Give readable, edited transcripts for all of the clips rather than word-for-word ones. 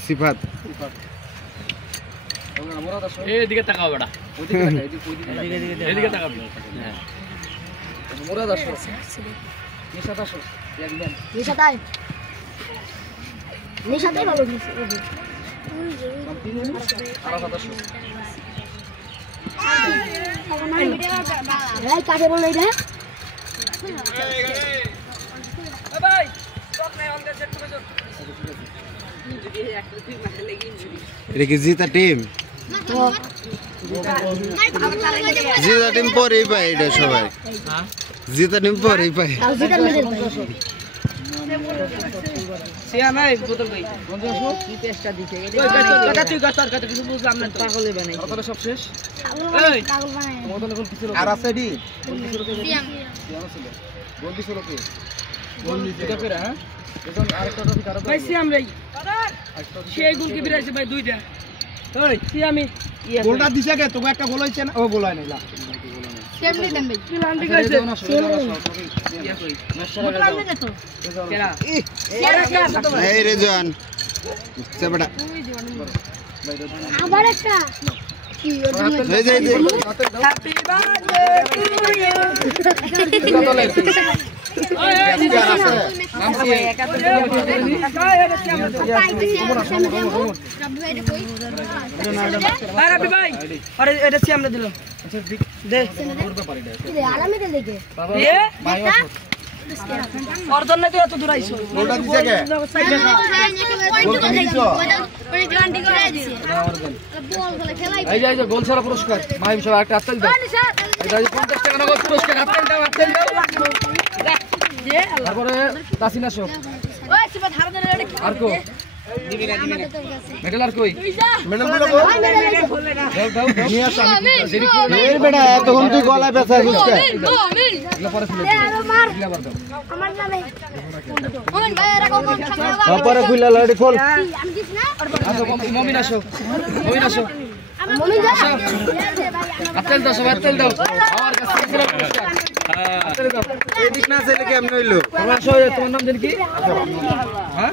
সিফাত এদিকে তাকাও বেটা এদিকে তাকাও হ্যাঁ মুরাদ আসো নিশাত আসো একদম নিশাতাই ভালো কাকে বলে এটা এটা কি জিতা টিম জিতা টিম পরেই পায় এটা সবাই জিতা টিম পরেই পায় সিয়া নাই বোতল কই বন্ধু আসো কি টেস্টটা দিছে এটা তুই গাছ আর কিছু বুঝলাম না পাগলই বানাই কতটা সব শেষ এই পাগল বানায় মদন কোন কিছু আর আছে ডি সিয়াম ছিল গোল দিছিল কে গোল নিতে করে হ্যাঁ এখন আরেকটা টপিক আরো ভাই সিয়াম রে সেই গোল কি বিরাইছে ভাই দুইটা ওই সিয়ামি গোলটা দিছে কে তোকে একটা গোল হইছে না ও গোল হয় না কেমনে দেন ভাই প্ল্যান ঠিক আছে ইয়া কই কেরা এই রেজান সেবড়া আবার একটা কি এই যে হ্যাপি বার্থডে টু ইউ কতলে নাম কি রাবি ভাই আরে এটা সি আমরা দিল আচ্ছা দে আলামে দেখে এ ভাই অর্ধন নাই তো এত দূর আইছো গোলটা দিছে কে এই যে গোল ছাড়া পুরস্কার মাই বিষয় একটা হাততালি দাও এটা 50 টাকা নগদ পুরস্কার হাততালি দাও তারপরে তাসিন আসো আর কো মেডেল আর কই মেডেল গুলো দাও নিয়ে আসো এর বেটা তখন তুই গলায় ব্যথা হচ্ছে এগুলো পরে ফেলে এগুলো আবার দাও আমার নামে ওমন ভাই এরা কোন পরে খুলে লড়ি খোল আমি দিছ না আসো মমিন আসো মমিন আসো মমি যা হাততালি দাও সবাই হাততালি দাও আমার কাছে পুরস্কার হাততালি দাও এদিক না ছেলে কেমন হইলো তোমরা আসো তোমার নাম জানি কি হ্যাঁ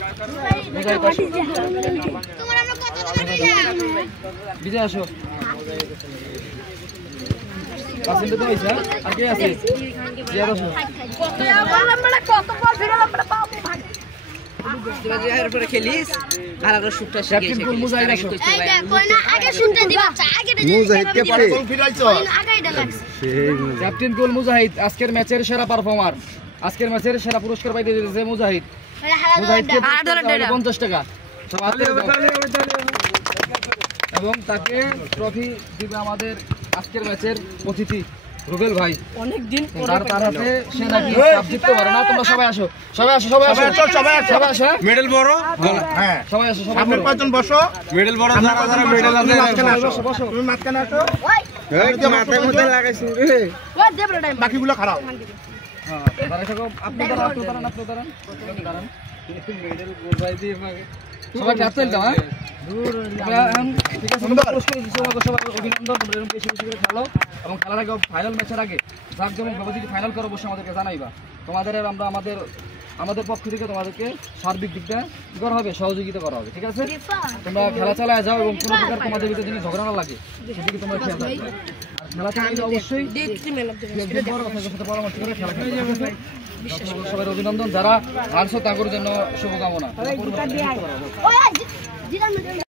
তোমার আমরা কত টাকা দিলাম বিজয় আসো পাসেন্ট তো হইছে আর কে আছে জিয়াদ আসো কত আমরা কত বল ফিরে আমরা পাবো ভাই এর পরে খেলিস আর আমরা শুটটা শিখেছি মুজাহিদ আসো এই দেখ কই না আগে শুনতে দিবা আগে মুজাহিদ কে পারে ফিরাইছো আগে এটা লাগছে সেই ক্যাপ্টেন গোল মুজাহিদ আজকের ম্যাচের সেরা পারফর্মার আজকের ম্যাচের সেরা পুরস্কার পাইতে দিয়েছে মুজাহিদ মুজাহিদকে 50 টাকা সব হাতে এবং তাকে ট্রফি দিবে আমাদের আজকের ম্যাচের অতিথি রুবেল ভাই অনেক দিন তার হাতে সে নাকি কাপ জিততে পারে না তোমরা সবাই আসো সবাই আসো মেডেল বড় হ্যাঁ সবাই আসো সবাই সামনের পাঁচজন বসো মেডেল বড় যারা মেডেল আছে বসো তুমি মাঝখানে আসো এই তো মাথায় মধ্যে লাগাইছি রে ওই দেব রে টাইম বাকিগুলো খারাপ হ্যাঁ তারা সব আপনি দাঁড়ান মেডেল গোলবাই দিয়ে সবাই হাতে দাও হ্যাঁ ঠিক আছে সবাই অভিনন্দন তোমরা এরকম বেশি বেশি করে খেলো এবং খেলার আগে ফাইনাল ম্যাচের আগে যার যেমন ভাবে যদি ফাইনাল করো অবশ্যই আমাদেরকে জানাইবা তোমাদের আমরা আমাদের পক্ষ থেকে তোমাদেরকে সার্বিক দিকটা করা হবে সহযোগিতা করা হবে ঠিক আছে তোমরা খেলা চালায় যাও এবং কোনো প্রকার তোমাদের ভিতরে যদি ঝগড়া না লাগে সেদিকে তোমরা খেয়াল রাখবে খেলা চালালে অবশ্যই পরামর্শ করে খেলা খেলবে সবাই অভিনন্দন যারা আনছো তাদের জন্য শুভকামনা